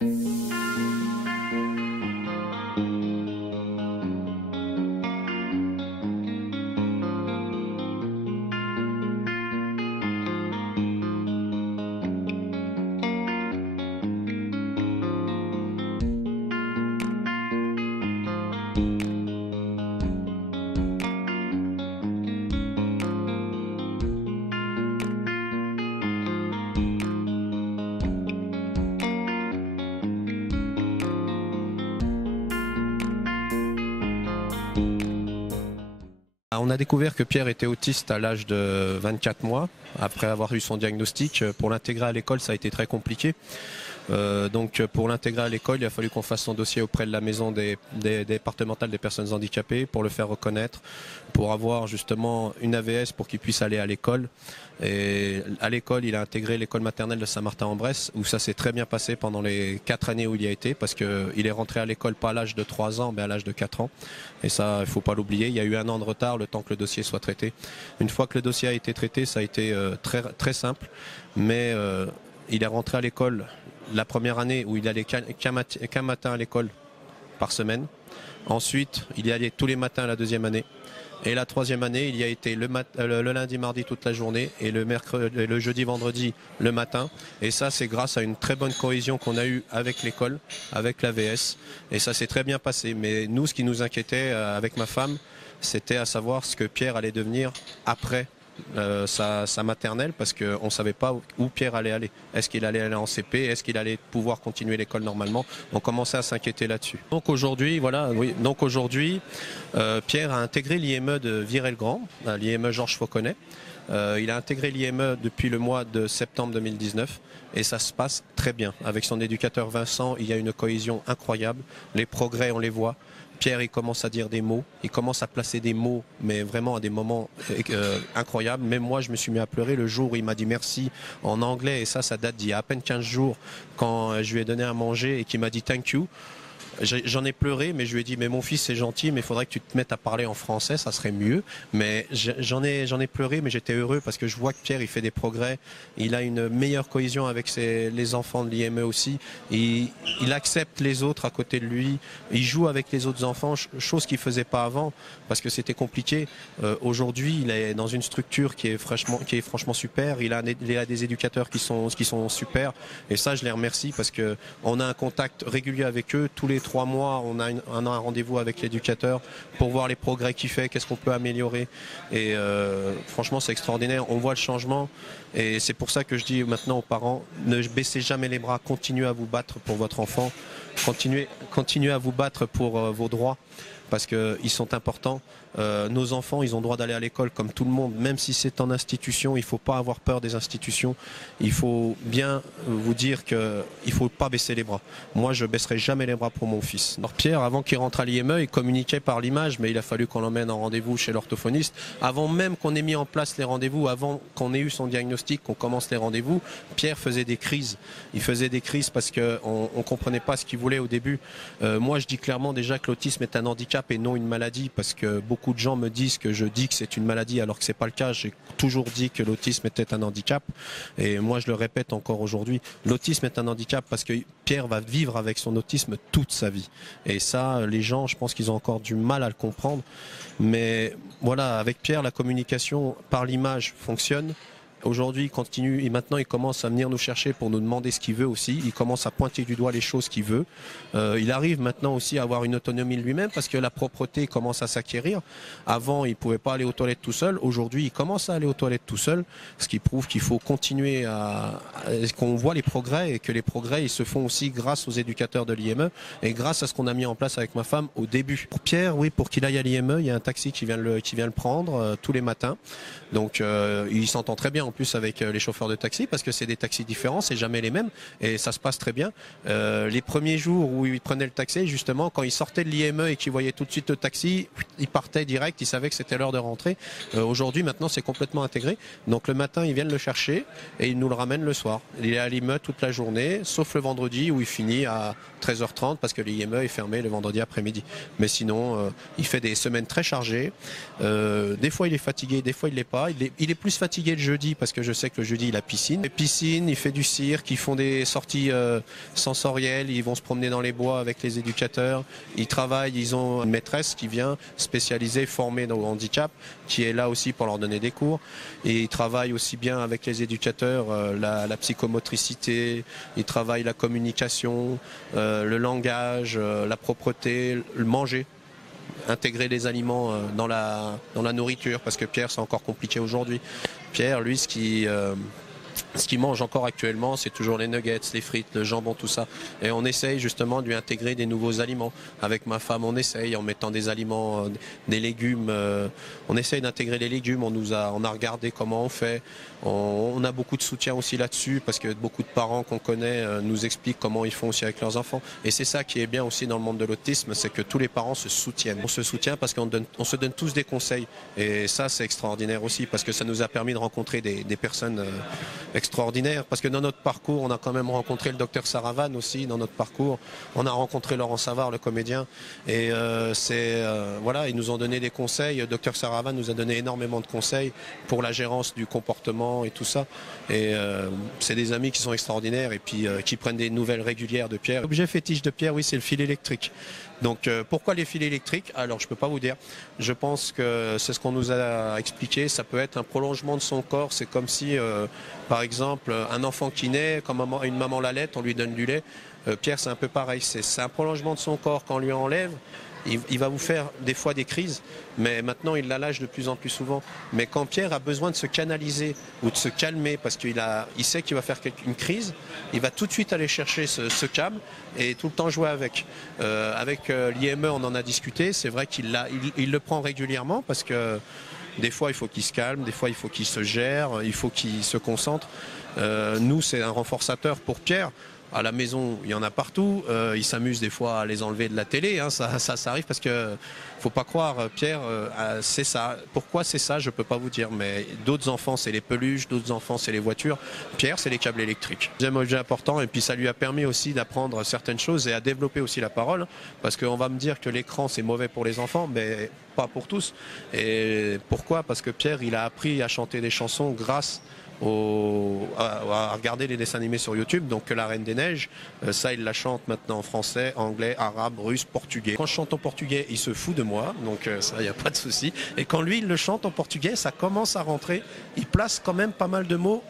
On a découvert que Pierre était autiste à l'âge de 24 mois, après avoir eu son diagnostic. Pour l'intégrer à l'école, ça a été très compliqué. Donc pour l'intégrer à l'école, il a fallu qu'on fasse son dossier auprès de la maison des départementales des personnes handicapées pour le faire reconnaître, pour avoir justement une AVS pour qu'il puisse aller à l'école. Et à l'école, il a intégré l'école maternelle de Saint-Martin-en-Bresse, où ça s'est très bien passé pendant les 4 années où il y a été, parce qu'il est rentré à l'école pas à l'âge de 3 ans, mais à l'âge de 4 ans. Et ça, il ne faut pas l'oublier. Il y a eu 1 an de retard, le temps que le dossier soit traité. Une fois que le dossier a été traité, ça a été très simple. Mais il est rentré à l'école la première année où il allait qu'un matin à l'école par semaine. Ensuite, il y allait tous les matins la deuxième année. Et la troisième année, il y a été le lundi, mardi toute la journée et le jeudi, vendredi le matin. Et ça, c'est grâce à une très bonne cohésion qu'on a eue avec l'école, avec l'AVS. Et ça s'est très bien passé. Mais nous, ce qui nous inquiétait avec ma femme, c'était à savoir ce que Pierre allait devenir après sa maternelle, parce qu'on ne savait pas où Pierre allait aller. Est-ce qu'il allait aller en CP? Est-ce qu'il allait pouvoir continuer l'école normalement? On commençait à s'inquiéter là-dessus. Donc aujourd'hui, Pierre a intégré l'IME de Viray-le-Grand, l'IME Georges Fauconnet. Il a intégré l'IME depuis le mois de septembre 2019 et ça se passe très bien. Avec son éducateur Vincent, il y a une cohésion incroyable. Les progrès, on les voit. Pierre, il commence à dire des mots, il commence à placer des mots, mais vraiment à des moments incroyables. Même moi, je me suis mis à pleurer le jour où il m'a dit merci en anglais, et ça date d'il y a à peine 15 jours, quand je lui ai donné à manger et qu'il m'a dit thank you. J'en ai pleuré, mais je lui ai dit, mais mon fils c'est gentil, mais il faudrait que tu te mettes à parler en français, ça serait mieux. Mais j'en ai pleuré, mais j'étais heureux parce que je vois que Pierre, il fait des progrès. Il a une meilleure cohésion avec les enfants de l'IME aussi. Il accepte les autres à côté de lui. Il joue avec les autres enfants, chose qu'il faisait pas avant parce que c'était compliqué. Aujourd'hui, il est dans une structure qui est franchement super. Il a des éducateurs qui sont super. Et ça, je les remercie parce que on a un contact régulier avec eux tous les 3 mois, on a un rendez-vous avec l'éducateur pour voir les progrès qu'il fait, qu'est-ce qu'on peut améliorer. Et franchement, c'est extraordinaire. On voit le changement. Et c'est pour ça que je dis maintenant aux parents, ne baissez jamais les bras, continuez à vous battre pour votre enfant, continuez à vous battre pour vos droits, parce qu'ils sont importants. Nos enfants, ils ont le droit d'aller à l'école comme tout le monde, même si c'est en institution. Il ne faut pas avoir peur des institutions. Il faut bien vous dire qu'il ne faut pas baisser les bras. Moi, je ne baisserai jamais les bras pour mon fils. Alors Pierre, avant qu'il rentre à l'IME, il communiquait par l'image, mais il a fallu qu'on l'emmène en rendez-vous chez l'orthophoniste. Avant même qu'on ait mis en place les rendez-vous, avant qu'on ait eu son diagnostic, qu'on commence les rendez-vous, Pierre faisait des crises. Il faisait des crises parce qu'on ne comprenait pas ce qu'il voulait au début. Moi, je dis clairement déjà que l'autisme est un handicap et non une maladie, parce que beaucoup de gens me disent que je dis que c'est une maladie alors que c'est pas le cas. J'ai toujours dit que l'autisme était un handicap et moi je le répète encore aujourd'hui, l'autisme est un handicap parce que Pierre va vivre avec son autisme toute sa vie. Et ça, les gens, je pense qu'ils ont encore du mal à le comprendre. Mais voilà, avec Pierre, la communication par l'image fonctionne. Aujourd'hui, il continue et maintenant il commence à venir nous chercher pour nous demander ce qu'il veut aussi. Il commence à pointer du doigt les choses qu'il veut. Il arrive maintenant aussi à avoir une autonomie de lui-même parce que la propreté commence à s'acquérir. Avant, il ne pouvait pas aller aux toilettes tout seul. Aujourd'hui, il commence à aller aux toilettes tout seul, ce qui prouve qu'il faut continuer qu'on voit les progrès et que les progrès ils se font aussi grâce aux éducateurs de l'IME et grâce à ce qu'on a mis en place avec ma femme au début. Pour Pierre, oui, pour qu'il aille à l'IME, il y a un taxi qui vient le prendre tous les matins. Donc il s'entend très bien en plus avec les chauffeurs de taxi parce que c'est des taxis différents, c'est jamais les mêmes et ça se passe très bien. Les premiers jours où il prenait le taxi, justement, quand il sortait de l'IME et qu'il voyait tout de suite le taxi, il partait direct, il savait que c'était l'heure de rentrer. Aujourd'hui, maintenant, c'est complètement intégré. Donc le matin, ils viennent le chercher et ils nous le ramènent le soir. Il est à l'IME toute la journée, sauf le vendredi où il finit à 13h30 parce que l'IME est fermé le vendredi après-midi. Mais sinon, il fait des semaines très chargées. Des fois, il est fatigué, des fois, il l'est pas. Il est plus fatigué le jeudi parce que je sais que le jeudi il a piscine. Il fait du cirque, ils font des sorties sensorielles, ils vont se promener dans les bois avec les éducateurs. Ils travaillent, ils ont une maîtresse qui vient spécialisée, formée au handicap, qui est là aussi pour leur donner des cours. Et ils travaillent aussi bien avec les éducateurs la psychomotricité, ils travaillent la communication, le langage, la propreté, le manger. Intégrer les aliments dans la nourriture, parce que Pierre, c'est encore compliqué aujourd'hui. Pierre, lui, ce qu'il mange encore actuellement, c'est toujours les nuggets, les frites, le jambon, tout ça. Et on essaye justement de lui intégrer des nouveaux aliments. Avec ma femme, on essaye en mettant des aliments, des légumes. On essaye d'intégrer les légumes. On a regardé comment on fait. On a beaucoup de soutien aussi là-dessus, parce que beaucoup de parents qu'on connaît nous expliquent comment ils font aussi avec leurs enfants. Et c'est ça qui est bien aussi dans le monde de l'autisme, c'est que tous les parents se soutiennent. On se soutient parce qu'on se donne tous des conseils. Et ça, c'est extraordinaire aussi, parce que ça nous a permis de rencontrer des personnes extraordinaires. Parce que dans notre parcours, on a quand même rencontré le docteur Saravan aussi, dans notre parcours. On a rencontré Laurent Savard, le comédien. Et voilà, ils nous ont donné des conseils. Le docteur Saravan nous a donné énormément de conseils pour la gérance du comportement et tout ça. Et c'est des amis qui sont extraordinaires et puis qui prennent des nouvelles régulières de Pierre. L'objet fétiche de Pierre, oui, c'est le fil électrique. Donc pourquoi les fils électriques? Alors je peux pas vous dire. Je pense que c'est ce qu'on nous a expliqué. Ça peut être un prolongement de son corps. C'est comme si, par exemple, un enfant qui naît, comme une maman l'allait, on lui donne du lait. Pierre, c'est un peu pareil. C'est un prolongement de son corps. Quand on lui enlève, il va vous faire des fois des crises, mais maintenant il la lâche de plus en plus souvent. Mais quand Pierre a besoin de se canaliser ou de se calmer parce qu'il sait qu'il va faire une crise, il va tout de suite aller chercher ce câble et tout le temps jouer avec. Avec l'IME, on en a discuté. C'est vrai qu'il le prend régulièrement parce que des fois il faut qu'il se calme, des fois il faut qu'il se gère, il faut qu'il se concentre. Nous, c'est un renforçateur pour Pierre. À la maison, il y en a partout. Il s'amuse des fois à les enlever de la télé. Hein. Ça arrive parce que faut pas croire, Pierre, c'est ça. Pourquoi c'est ça, je peux pas vous dire. Mais d'autres enfants, c'est les peluches. D'autres enfants, c'est les voitures. Pierre, c'est les câbles électriques. Deuxième objet important. Et puis ça lui a permis aussi d'apprendre certaines choses et à développer aussi la parole. Parce qu'on va me dire que l'écran, c'est mauvais pour les enfants, mais pas pour tous. Et pourquoi? Parce que Pierre, il a appris à chanter des chansons grâce à regarder les dessins animés sur YouTube. Donc La Reine des Neiges, ça il la chante maintenant en français, anglais, arabe, russe, portugais. Quand je chante en portugais, il se fout de moi, donc ça il n'y a pas de souci. Et quand lui il le chante en portugais, ça commence à rentrer. Il place quand même pas mal de mots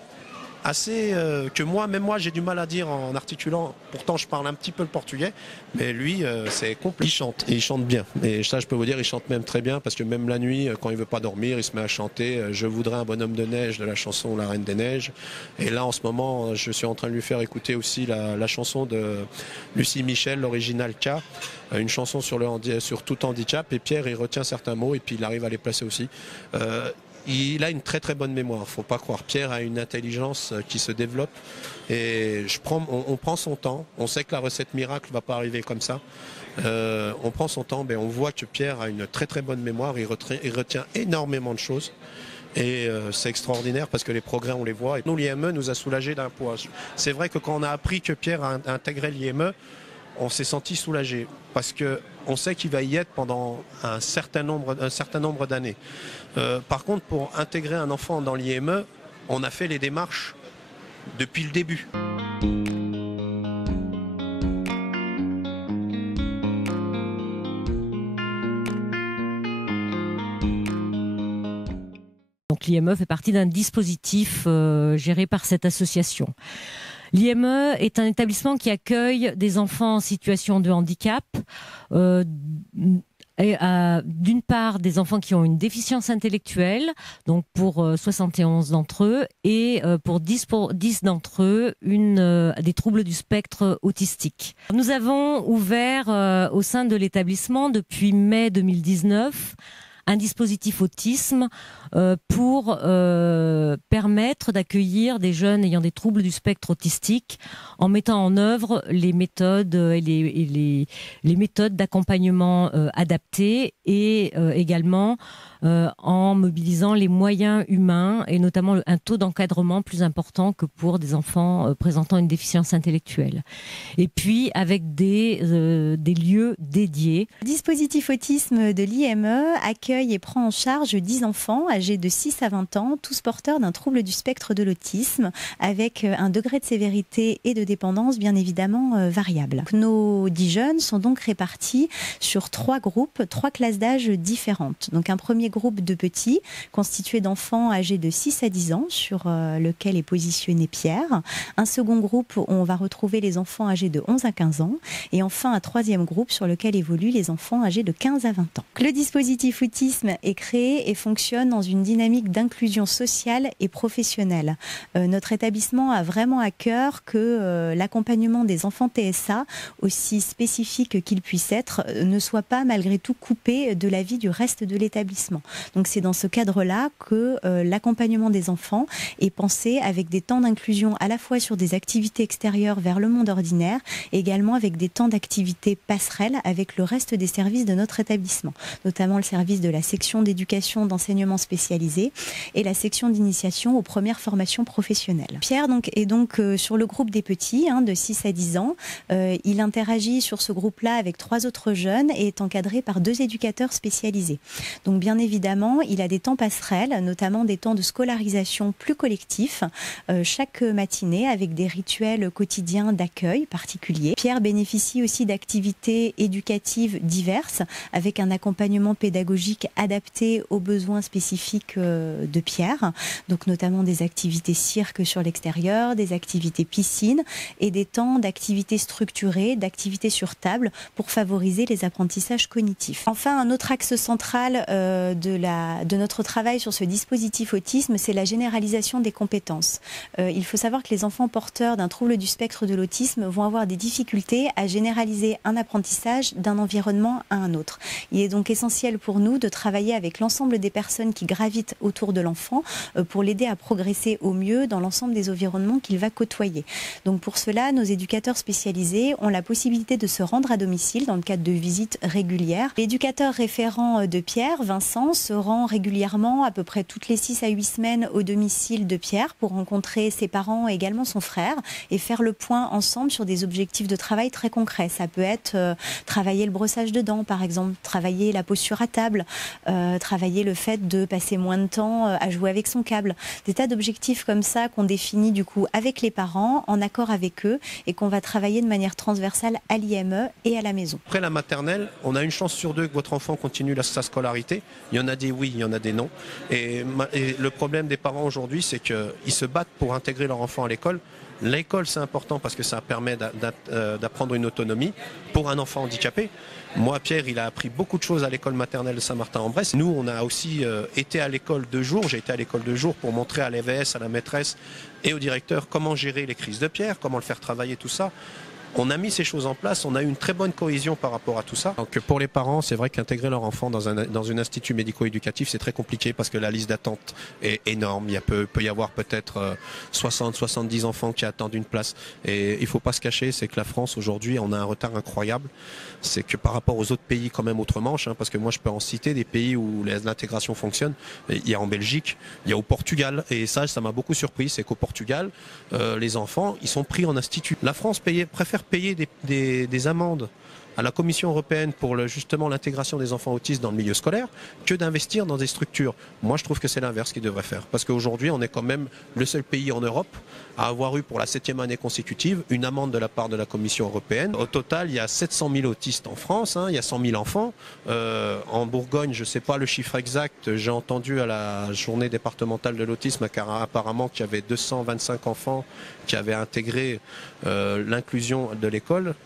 assez que même moi j'ai du mal à dire en articulant. Pourtant je parle un petit peu le portugais, mais lui c'est compliqué. Il chante bien, et ça je peux vous dire, il chante même très bien, parce que même la nuit quand il veut pas dormir, il se met à chanter Je voudrais un bonhomme de neige de la chanson La Reine des Neiges. Et là en ce moment je suis en train de lui faire écouter aussi la chanson de Lucie Michel, l'original K, une chanson sur tout handicap, et Pierre il retient certains mots et puis il arrive à les placer aussi. Il a une très très bonne mémoire, faut pas croire. Pierre a une intelligence qui se développe et on prend son temps. On sait que la recette miracle va pas arriver comme ça. On prend son temps, mais on voit que Pierre a une très très bonne mémoire. Il retient énormément de choses et c'est extraordinaire parce que les progrès on les voit. Et nous, l'IME nous a soulagés d'un poids. C'est vrai que quand on a appris que Pierre a intégré l'IME, on s'est senti soulagé parce que on sait qu'il va y être pendant un certain nombre d'années. Par contre, pour intégrer un enfant dans l'IME, on a fait les démarches depuis le début. Donc l'IME fait partie d'un dispositif géré par cette association. L'IME est un établissement qui accueille des enfants en situation de handicap, d'une part des enfants qui ont une déficience intellectuelle, donc pour 71 d'entre eux, et pour 10 d'entre eux, des troubles du spectre autistique. Nous avons ouvert au sein de l'établissement depuis mai 2019 un dispositif autisme pour permettre d'accueillir des jeunes ayant des troubles du spectre autistique en mettant en œuvre les méthodes et les méthodes d'accompagnement adaptées et également en mobilisant les moyens humains et notamment un taux d'encadrement plus important que pour des enfants présentant une déficience intellectuelle. Et puis avec des lieux dédiés. Le dispositif autisme de l'IME accueille accueille et prend en charge 10 enfants âgés de 6 à 20 ans, tous porteurs d'un trouble du spectre de l'autisme, avec un degré de sévérité et de dépendance bien évidemment variable. Nos 10 jeunes sont donc répartis sur 3 groupes, 3 classes d'âge différentes. Donc un premier groupe de petits, constitué d'enfants âgés de 6 à 10 ans, sur lequel est positionné Pierre. Un second groupe où on va retrouver les enfants âgés de 11 à 15 ans. Et enfin un troisième groupe sur lequel évoluent les enfants âgés de 15 à 20 ans. Le dispositif autisme est créé et fonctionne dans une dynamique d'inclusion sociale et professionnelle. Notre établissement a vraiment à cœur que l'accompagnement des enfants TSA, aussi spécifique qu'il puisse être, ne soit pas malgré tout coupé de la vie du reste de l'établissement. Donc c'est dans ce cadre-là que l'accompagnement des enfants est pensé avec des temps d'inclusion à la fois sur des activités extérieures vers le monde ordinaire, et également avec des temps d'activité passerelles avec le reste des services de notre établissement, notamment le service de la section d'éducation d'enseignement spécialisé et la section d'initiation aux premières formations professionnelles. Pierre est donc sur le groupe des petits, de 6 à 10 ans. Il interagit sur ce groupe-là avec 3 autres jeunes et est encadré par 2 éducateurs spécialisés. Donc bien évidemment, il a des temps passerelles, notamment des temps de scolarisation plus collectifs, chaque matinée avec des rituels quotidiens d'accueil particuliers. Pierre bénéficie aussi d'activités éducatives diverses avec un accompagnement pédagogique adapté aux besoins spécifiques de Pierre, donc notamment des activités cirque sur l'extérieur, des activités piscine et des temps d'activités structurées, d'activités sur table pour favoriser les apprentissages cognitifs. Enfin, un autre axe central de notre travail sur ce dispositif autisme, c'est la généralisation des compétences. Il faut savoir que les enfants porteurs d'un trouble du spectre de l'autisme vont avoir des difficultés à généraliser un apprentissage d'un environnement à un autre. Il est donc essentiel pour nous de travailler avec l'ensemble des personnes qui gravitent autour de l'enfant pour l'aider à progresser au mieux dans l'ensemble des environnements qu'il va côtoyer. Donc pour cela, nos éducateurs spécialisés ont la possibilité de se rendre à domicile dans le cadre de visites régulières. L'éducateur référent de Pierre, Vincent, se rend régulièrement, à peu près toutes les 6 à 8 semaines, au domicile de Pierre pour rencontrer ses parents et également son frère et faire le point ensemble sur des objectifs de travail très concrets. Ça peut être travailler le brossage de dents, par exemple, travailler la posture à table, travailler le fait de passer moins de temps à jouer avec son câble. Des tas d'objectifs comme ça qu'on définit du coup avec les parents, en accord avec eux, et qu'on va travailler de manière transversale à l'IME et à la maison. Après la maternelle, on a une chance sur 2 que votre enfant continue sa scolarité. Il y en a des oui, il y en a des non. Et le problème des parents aujourd'hui, c'est qu'ils se battent pour intégrer leur enfant à l'école. L'école, c'est important parce que ça permet d'apprendre une autonomie pour un enfant handicapé. Moi, Pierre, il a appris beaucoup de choses à l'école maternelle de Saint-Martin-en-Bresse. Nous, on a aussi été à l'école 2 jours. J'ai été à l'école 2 jours pour montrer à l'EVS, à la maîtresse et au directeur comment gérer les crises de Pierre, comment le faire travailler, tout ça. On a mis ces choses en place, on a eu une très bonne cohésion par rapport à tout ça. Donc pour les parents, c'est vrai qu'intégrer leur enfant dans un institut médico-éducatif, c'est très compliqué parce que la liste d'attente est énorme. Il peut y avoir peut-être 60-70 enfants qui attendent une place. Et il ne faut pas se cacher, c'est que la France aujourd'hui, on a un retard incroyable. C'est que par rapport aux autres pays quand même outre-Manche, parce que moi je peux en citer des pays où l'intégration fonctionne. Il y a en Belgique, il y a au Portugal. Et ça m'a beaucoup surpris, c'est qu'au Portugal, les enfants, ils sont pris en institut. La France préfère payer des amendes à la Commission européenne pour justement l'intégration des enfants autistes dans le milieu scolaire que d'investir dans des structures. Moi, je trouve que c'est l'inverse qu'ils devraient faire. Parce qu'aujourd'hui, on est quand même le seul pays en Europe à avoir eu pour la 7e année consécutive une amende de la part de la Commission européenne. Au total, il y a 700 000 autistes en France, il y a 100 000 enfants. En Bourgogne, je ne sais pas le chiffre exact, j'ai entendu à la journée départementale de l'autisme apparemment qu'il y avait 225 enfants qui avaient intégré l'inclusion de l'école.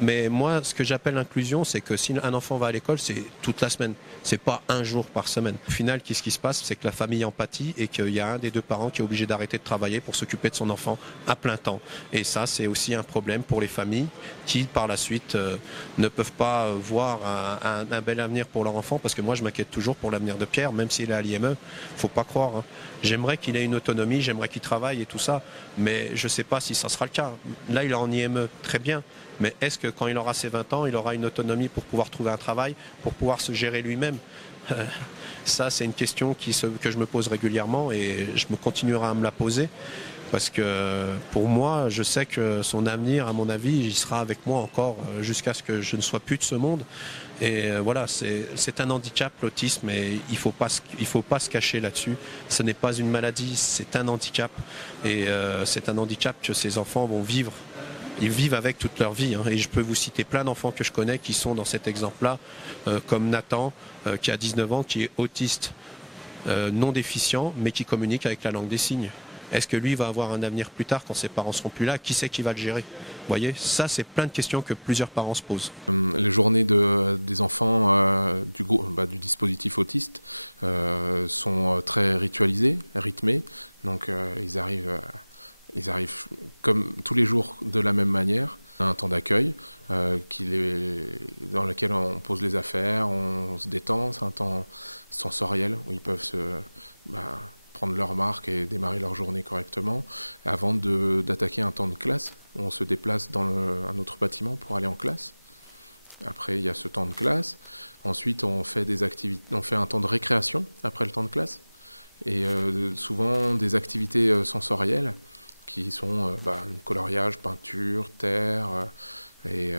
Mais moi, ce que j'appelle l'inclusion, c'est que si un enfant va à l'école, c'est toute la semaine. C'est pas un jour par semaine. Au final, qu'est-ce qui se passe? C'est que la famille empathie et qu'il y a un des 2 parents qui est obligé d'arrêter de travailler pour s'occuper de son enfant à plein temps. Et ça, c'est aussi un problème pour les familles qui, par la suite, ne peuvent pas voir un bel avenir pour leur enfant. Parce que moi, je m'inquiète toujours pour l'avenir de Pierre, même s'il est à l'IME. Faut pas croire. J'aimerais qu'il ait une autonomie, j'aimerais qu'il travaille et tout ça. Mais je sais pas si ça sera le cas. Là, il est en IME, très bien. Mais est-ce que quand il aura ses 20 ans, il aura une autonomie pour pouvoir trouver un travail, pour pouvoir se gérer lui-même? Ça, c'est une question que je me pose régulièrement et je me continuerai à me la poser. Parce que pour moi, je sais que son avenir, à mon avis, il sera avec moi encore jusqu'à ce que je ne sois plus de ce monde. Et voilà, c'est un handicap, l'autisme, et il faut pas se cacher là-dessus. Ce n'est pas une maladie, c'est un handicap. Et c'est un handicap que ces enfants vont vivre. Ils vivent avec toute leur vie. Hein. Et je peux vous citer plein d'enfants que je connais qui sont dans cet exemple-là, comme Nathan, qui a 19 ans, qui est autiste, non déficient, mais qui communique avec la langue des signes. Est-ce que lui va avoir un avenir plus tard quand ses parents seront plus là? Qui c'est qui va le gérer? Vous voyez, ça c'est plein de questions que plusieurs parents se posent. Les journées des enfants du dispositif autiste sont très ritualisées, rythmées. Donc ils arrivent comme tous les jours de la même manière. Un temps d'accueil dans lequel on pose les affaires, on se détend. C'est un temps sensoriel où ils peuvent prendre leur marque et démarrer leur journée correctement avant d'attaquer un temps de classe. On se déplace dans un autre bâtiment pour aller en classe. Après, il y a ce temps de classe. Ensuite, on fait des activités, on fait un temps de récréation après le temps de classe. Et souvent des activités sensorielles qui sont coloriage, peinture, terre et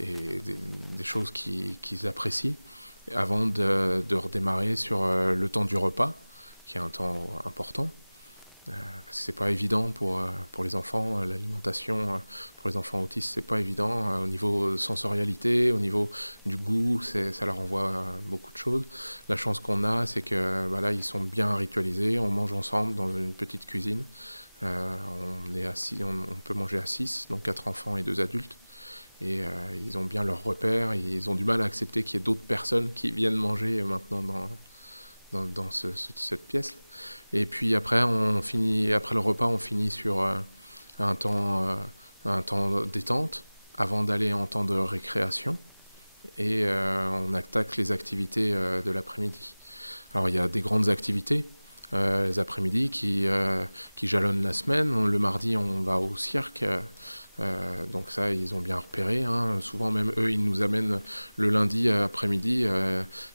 des choses qu'ils apprécient avant de redémarrer sur le temps du repas, qui est un temps important. Parce que c'est pas évident pour les enfants, l'alimentation pour les enfants autistes, c'est pas évident au niveau sensorialité, au niveau du goût, ça leur envoie beaucoup de choses. La chance qu'on a, c'est que là, ils sont bien ritualisés, on mange ensemble dans une petite cuisine. On peut manger à 6, donc 4 enfants et 2 adultes. Et ils ont bien leurs repères, ils ont du mal à accepter qu'il y ait d'autres personnes qui viennent manger maintenant dans cette pièce. Et puis après le repas, on finit sur un temps détente avant d'aller en temps de récréation. Et on attaque les activités de l'après-midi. Alors il y a des grandes activités les après-midi qui jalonnent la semaine. Le mardi, on va au cirque. Donc ça, ils ont bien repéré. Hein. Souvent, même eux, ils nous amènent le lundi après-midi,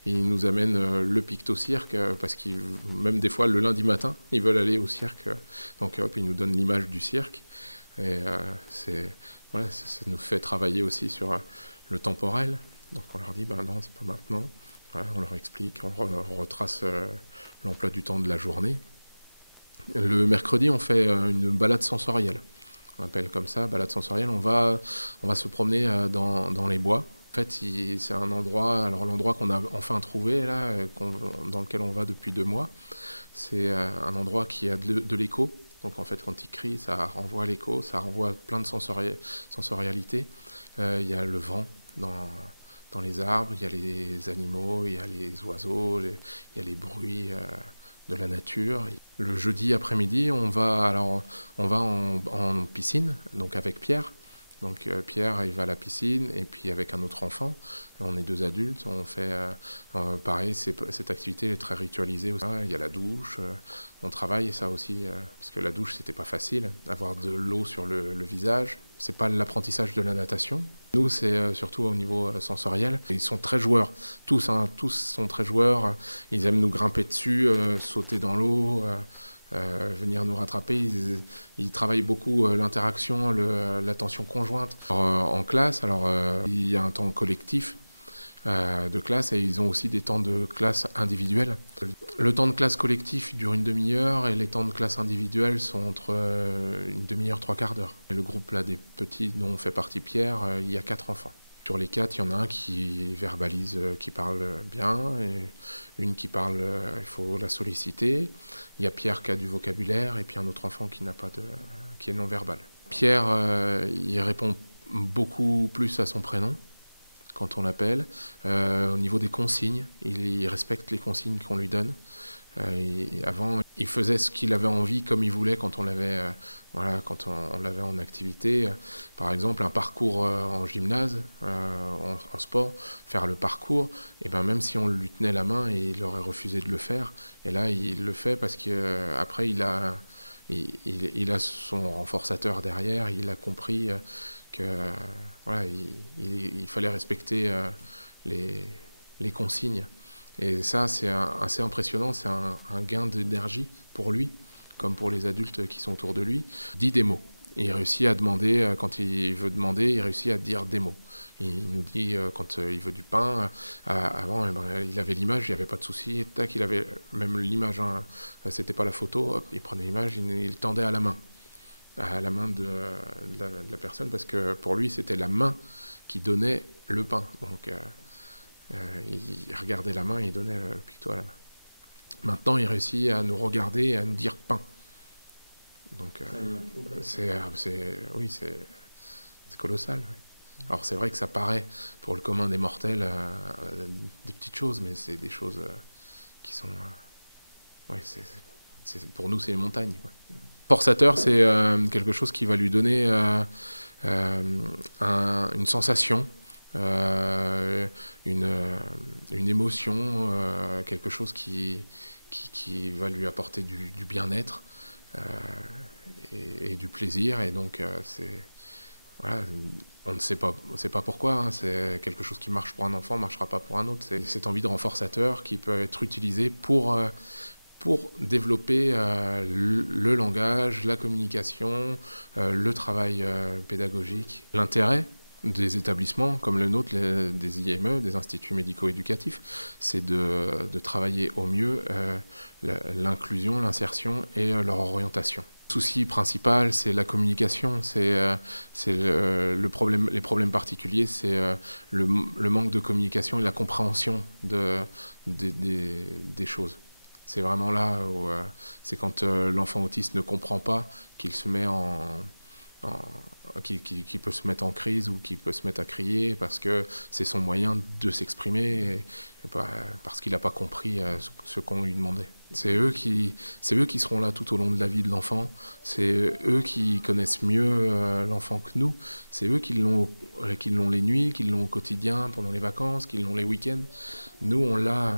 ils nous amènent le picto-cirque, parce qu'ils, même des fois, le lundi matin, ils veulent aller au cirque. Donc hop, ils nous donnent l'image du cirque. Et ça nous fait travailler aussi sur le temporel. Donc on leur dit, non, c'est pas maintenant. Voilà, on leur explique, on retrace l'emploi du temps de la journée. Le mercredi, on fait une balade sensorielle. On appelle comme ça, balade sensorielle. On va se promener dans les bois. En fait, c'est un endroit, alors l'endroit qu'on a enfin trouvé, là, dans lequel on va depuis 2 mois, c'est un endroit qui a de l'écho. Donc en fait, quand il crie, ça renvoie l'écho, ça renvoie plein de sensorialité. Il y a le vent dans les arbres, il y a les animaux, il y a les oiseaux, il y a les bruits de la nature. Le jeudi après-midi, on va en piscine, donc avec Pierre. Donc Pierre, il va à la piscine, et puis avec un autre enfant, on est 2 adultes, on fait pareil, cette activité est très ritualisée aussi. Il y a la douche, on travaille ça aussi, parce que la douche, c'était pas facile, avoir de l'eau sur le visage. C'est pas l'apprentissage de la natation. Nous, c'est surtout au niveau sensoriel. Ils sont très joueurs, tous sont très joueurs. Ils aiment nous grimper dessus, sauter dans l'eau, venir nous rattraper. Ils travaillent beaucoup l'interaction, l'attention conjointe. En classe, il y a un temps collectif de classe, et ils ont aussi des temps de classe individuels. Le temps de classe collectif dure une demi-heure, et les temps de classe individuels sont entre une demi-heure, 3/4 d'heure. Le groupe là, des petits dont fait partie Pierre, il y a 4 enfants. Sur les 4, il y en a un qui verbalise, qui parle bien, et une qui parle, il faut la solliciter. Il y a Pierre qui a du vocabulaire, et puis un autre enfant qui est non-verbal. Pierre, il répond beaucoup plus à son prénom quand on l'appelle. Au niveau des consignes, il respecte les consignes qu'on lui donne. Avant, il faisait ce qu'il avait envie, comme il voulait, quand on l'avait en activité. Par exemple, un parcours en gymnase, en sport, faire le parcours, et même si on lui tenait la main, il aurait refusé de le faire. Et là, il le fait parce qu'après, il a son renforçateur derrière. Il a compris il fallait respecter les consignes. Et ça, c'est assez impressionnant, c'est un gain d'énergie pour lui, comme pour les adultes qui sont autour de lui, dit des mots. Il réussit à demander, quand il veut demander, il réussit à dire des mots. Il nous dit quand il veut du pain, avant il avait l'image, il n'y avait pas de souci, tac, il avait même l'image, hein, c'était pas la photo, hop, il prenait l'image, il tendait à la main de la personne, parce que pour lui c'était la main qui donnait le pain. Donc il regardait la main et il donnait le picto à la main. Maintenant il réussit à nous regarder et à nous dire pain. Donc c'est colossal. Oui. Alors c'est vrai que ça paraît pour le commun des mortels des petites choses, mais c'est des choses qui sont... pour nous c'est les montagnes, quoi. Forçateur, c'est quelque chose qui va lui donner une sensation, une émotion, quelque chose qui va lui apporter du bien-être et du plaisir. Et donc voilà, on ne sait pas pourquoi, hein, c'est quelque chose qui marche pour un enfant, ne marchera pas pour un autre. C'est cette envie de renforçateur qui peut être utilisée pour développer le langage, la communication, le travail pédagogique. L'intérêt des établissements comme le nôtre, des IME, des instituts médico-éducatifs, c'est de travailler au mieux l'inclusion, l'insertion et leur orientation. Le souci principal, c'est la communication, c'est les problèmes particuliers, c'est le manque de communication et la compréhension des choses. C'est vraiment là où c'est quand l'enfant autiste ne comprend pas qu'il se met qui peut se mettre en crise ou qui peut se mettre à crier parce que c'est son moyen de s'exprimer parce qu'il n'a pas compris ce qu'on lui demandait. C'est eux qui seront là tout au long de la vie de l'enfant. C'est eux qui connaissent mieux l'enfant que nous. C'est eux qui l'ont les nuits, qui l'ont au quotidien, pendant les vacances, qui l'ont les week-ends. Nous, on l'a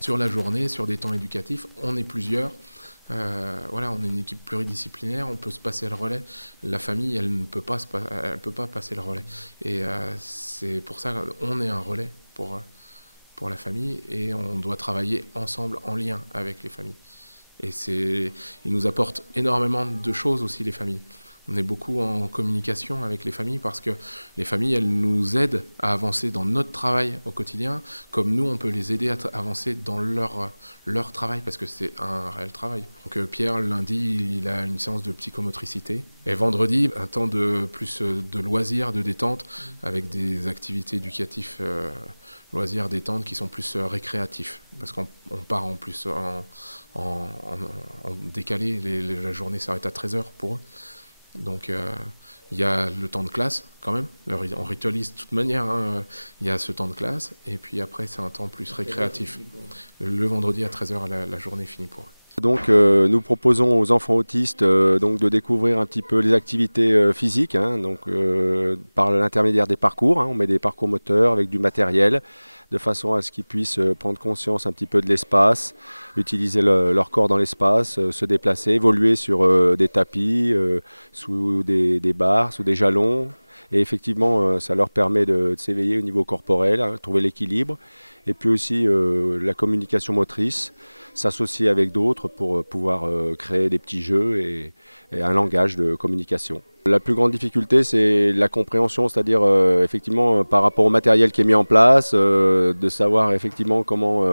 sur la journée, sur des temps éducatifs. On est plusieurs. Voilà, on est une équipe pluridisciplinaire, on peut se passer le relais. La famille, elle ne peut pas passer le relais. Et c'est pour ça qu'on est un relais pour la famille et on doit travailler ensemble en lien avec les familles. Et ils nous apportent énormément de choses aussi, les familles. On est beaucoup en communication avec les familles parce que les familles, elles nous aident à avancer dans notre travail au quotidien, comme nous, on peut les aider à avancer dans leur travail parce que c'est un réel travail. Donc Pierre, lundi, il a une séance de psychomotricité et vendredi, un temps de plus de loisirs, de détente avec des activités éducatives, loisirs, détente qui sont plus récréatifs parce qu'on part en plus en décalé, la journée s'arrête à 13h pour eux. Donc il y a le temps de classe quand même, on ritualise de toute manière, hein. Il y a ce temps de classe et puis après c'est un temps plus récréatif. Le vendredi à 13h la journée est finie pour eux. Donc nous proposons aux enfants autistes donc de découvrir un petit peu les activités physiques, hein, donc, par l'intermédiaire des parcours, hein. On met des parcours moteurs avec du matériel de façon à ce qu'ils puissent prendre conscience un petit peu de l'espace, utiliser leur corps dans l'espace, se déplacer, évoluer sur des tapis, sous des barres, sous des jalons. Et effectivement, ça leur permet de s'éveiller au niveau corporel, hein, trouver l'équilibre. Et puis aussi la communication motrice, s'associer avec d'autres pour pouvoir créer des petits jeux et un langage de communication. La plus grande difficulté, c'est la compréhension, c'est-à-dire effectivement par rapport au matériel qui est mis en place, de savoir effectivement comment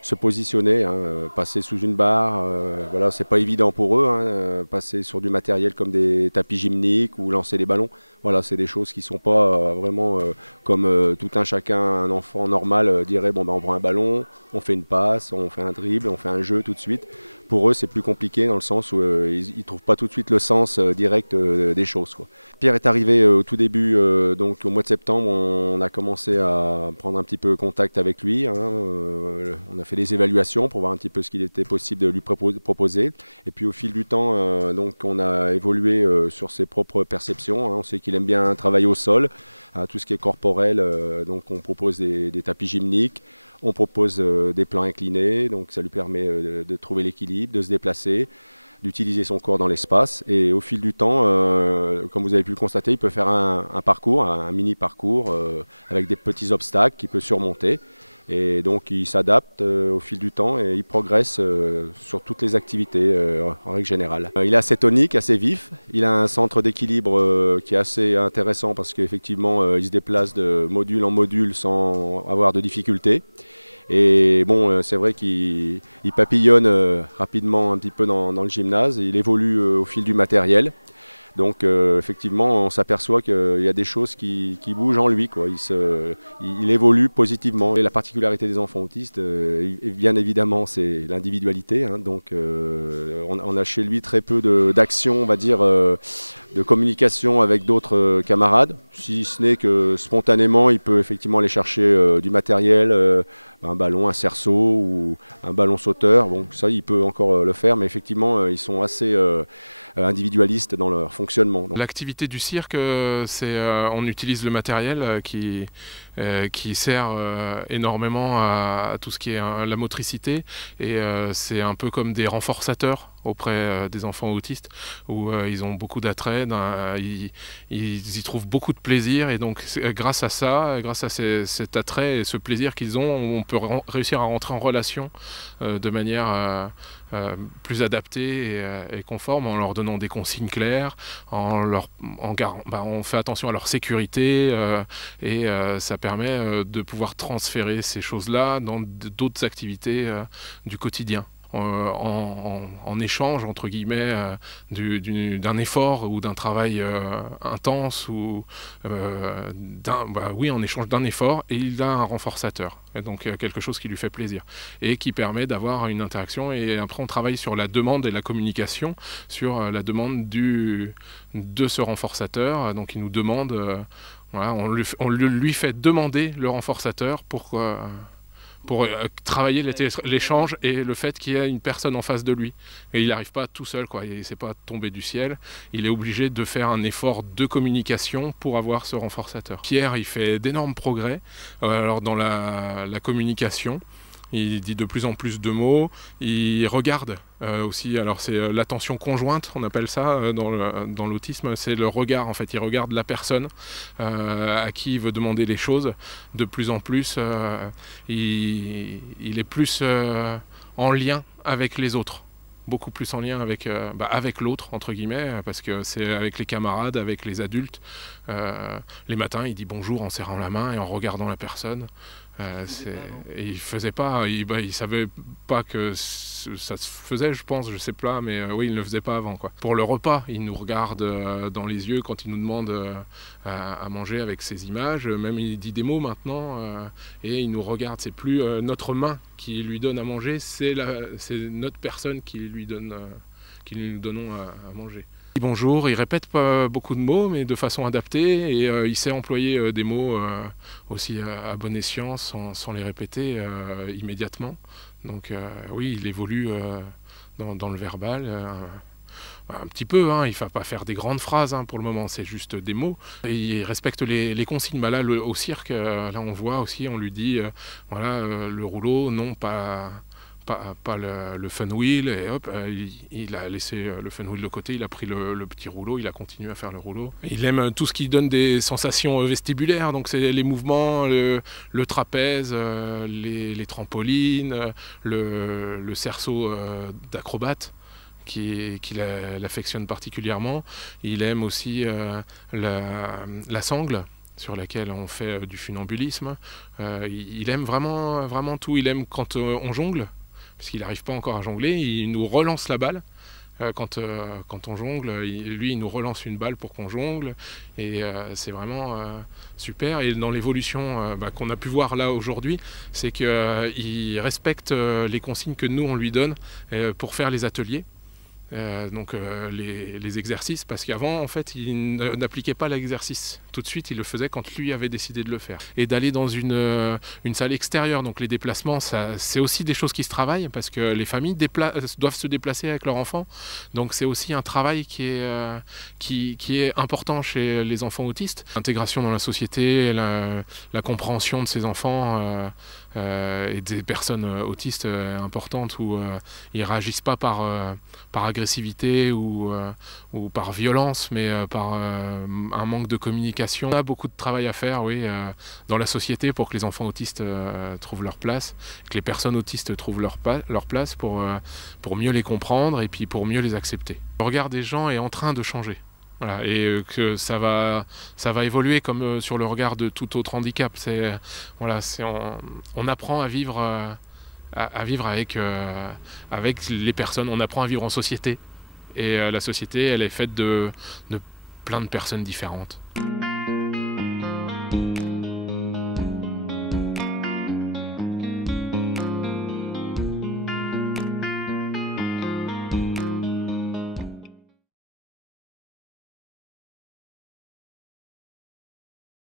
se positionner, hein, passer sous une barre, voilà, c'est pas évident pour eux, hein, passer sur du matériel comme des tapis gymniques ou lancer des ballons. Voilà, c'est des choses qui sont pas vraiment comme tout un chacun, un enfant normal dirait bon ben on prend un ballon, on fait une passe, on fait un dribble, on fait un jeu tout de suite. Pour eux, c'est plus compliqué dans le sens où ils ne trouvent pas tout de suite le sens direct des choses, quoi. Pierre est arrivé au tout début, donc au mois de septembre, on a commencé à prendre un petit peu contact avec lui, hein, on a fait des évaluations pour voir un petit peu ce qu'il était possible de lui proposer. Et puis au fil du temps, donc on a évolué sur ses propres perceptions, hein. On sait qu'il aime bien travailler au sol, hein, tout ce qui est corporel, donc on propose des tapis gymniques. On propose des plans inclinés, donc ça lui permet de trouver l'équilibre, de se déplacer, d'utiliser son corps dans l'espace. Et au fil du temps, comme vous avez pu le constater, il peut faire un parcours, un mini parcours avec des petits obstacles qu'il peut surmonter. Et donc il s'adapte au fil du temps et il progresse sur toutes les activités en règle générale. Il est assez tonique, assez vif. Il a un centre d'équilibre qui est assez intéressant parce qu'effectivement il se déplace de module en module sans avoir de difficultés. Et bon, c'est vrai qu'il papillonne rapidement un petit peu dans le gymnase. Il évolue au fil du matériel. Donc effectivement, on s'aperçoit qu'il y a des choses qui bougent en lui, quoi. Il évolue positivement. Et la particularité des enfants autistes, bien évidemment, c'est l'individualité. Hein. Donc on a chez lui très peu d'action, on va dire, de communication avec d'autres camarades. Si ce n'est que spontanément, il peut effectivement aller chercher du matériel, un ballon, un cerceau ou un ballon sauteur. Bon, ça, il peut encore le faire, mais effectivement, ils sont assez individualistes dans leur fonctionnement. L'activité du cirque, on utilise le matériel qui sert énormément à tout ce qui est la motricité, et c'est un peu comme des renforçateurs auprès des enfants autistes où ils ont beaucoup d'attrait, ils y trouvent beaucoup de plaisir, et donc grâce à ça, grâce à cet attrait et ce plaisir qu'ils ont, on peut réussir à rentrer en relation de manière plus adaptée et conforme, en leur donnant des consignes claires, on fait attention à leur sécurité, et ça permet de pouvoir transférer ces choses-là dans d'autres activités du quotidien. En échange, entre guillemets, d'un effort ou d'un travail intense, ou en échange d'un effort, et il a un renforçateur, et donc quelque chose qui lui fait plaisir et qui permet d'avoir une interaction. Et après on travaille sur la demande et la communication sur la demande de ce renforçateur. Donc il nous demande, on lui fait demander le renforçateur pour travailler l'échange et le fait qu'il y a une personne en face de lui. Et il n'arrive pas tout seul, quoi. Il ne s'est pas tombé du ciel. Il est obligé de faire un effort de communication pour avoir ce renforçateur. Pierre, il fait d'énormes progrès alors dans la communication. Il dit de plus en plus de mots, il regarde aussi, alors c'est l'attention conjointe, on appelle ça dans l'autisme, c'est le regard en fait, il regarde la personne à qui il veut demander les choses. De plus en plus, il est plus en lien avec les autres. Beaucoup plus en lien avec l'autre, entre guillemets, parce que c'est avec les camarades, avec les adultes. Les matins, il dit bonjour en serrant la main et en regardant la personne. Et il faisait pas, il savait pas que ça se faisait, je pense, je sais pas, mais oui, il ne le faisait pas avant, quoi. Pour le repas, il nous regarde dans les yeux quand il nous demande à manger avec ses images. Même il dit des mots maintenant, et il nous regarde. C'est plus notre main qui lui donne à manger, c'est notre personne qui lui donne, qui nous donnons à manger. Bonjour, il répète pas beaucoup de mots, mais de façon adaptée, et il sait employer des mots aussi à bon escient, sans les répéter immédiatement. Donc oui, il évolue dans le verbal. Un petit peu, hein, il ne va pas faire des grandes phrases pour le moment, c'est juste des mots. Et il respecte les consignes. Là, au cirque, là on voit aussi, on lui dit, voilà, le rouleau, non pas le fun wheel, et hop, il a laissé le fun wheel de côté, il a pris le petit rouleau, il a continué à faire le rouleau. Il aime tout ce qui donne des sensations vestibulaires, donc c'est les mouvements, le trapèze, les trampolines, le cerceau d'acrobate qu'il affectionne particulièrement. Il aime aussi la sangle, sur laquelle on fait du funambulisme. Il aime vraiment, vraiment tout. Il aime quand on jongle, parce qu'il n'arrive pas encore à jongler, il nous relance la balle. Quand on jongle, lui il nous relance une balle pour qu'on jongle, et c'est vraiment super. Et dans l'évolution qu'on a pu voir là aujourd'hui, c'est qu'il respecte les consignes que nous on lui donne pour faire les ateliers. Donc les exercices, parce qu'avant en fait il n'appliquait pas l'exercice tout de suite, il le faisait quand lui avait décidé de le faire. Et d'aller dans une salle extérieure, donc les déplacements, c'est aussi des choses qui se travaillent, parce que les familles doivent se déplacer avec leurs enfants, donc c'est aussi un travail qui est important chez les enfants autistes. L'intégration dans la société, la compréhension de ces enfants et des personnes autistes importantes, où ils ne réagissent pas par agressivité agressivité ou par violence, mais par un manque de communication. On a beaucoup de travail à faire, oui, dans la société pour que les enfants autistes trouvent leur place, que les personnes autistes trouvent leur place pour mieux les comprendre et puis pour mieux les accepter. Le regard des gens est en train de changer. Voilà, et que ça va évoluer comme sur le regard de tout autre handicap. On apprend à vivre avec les personnes, on apprend à vivre en société. Et la société, elle est faite de plein de personnes différentes.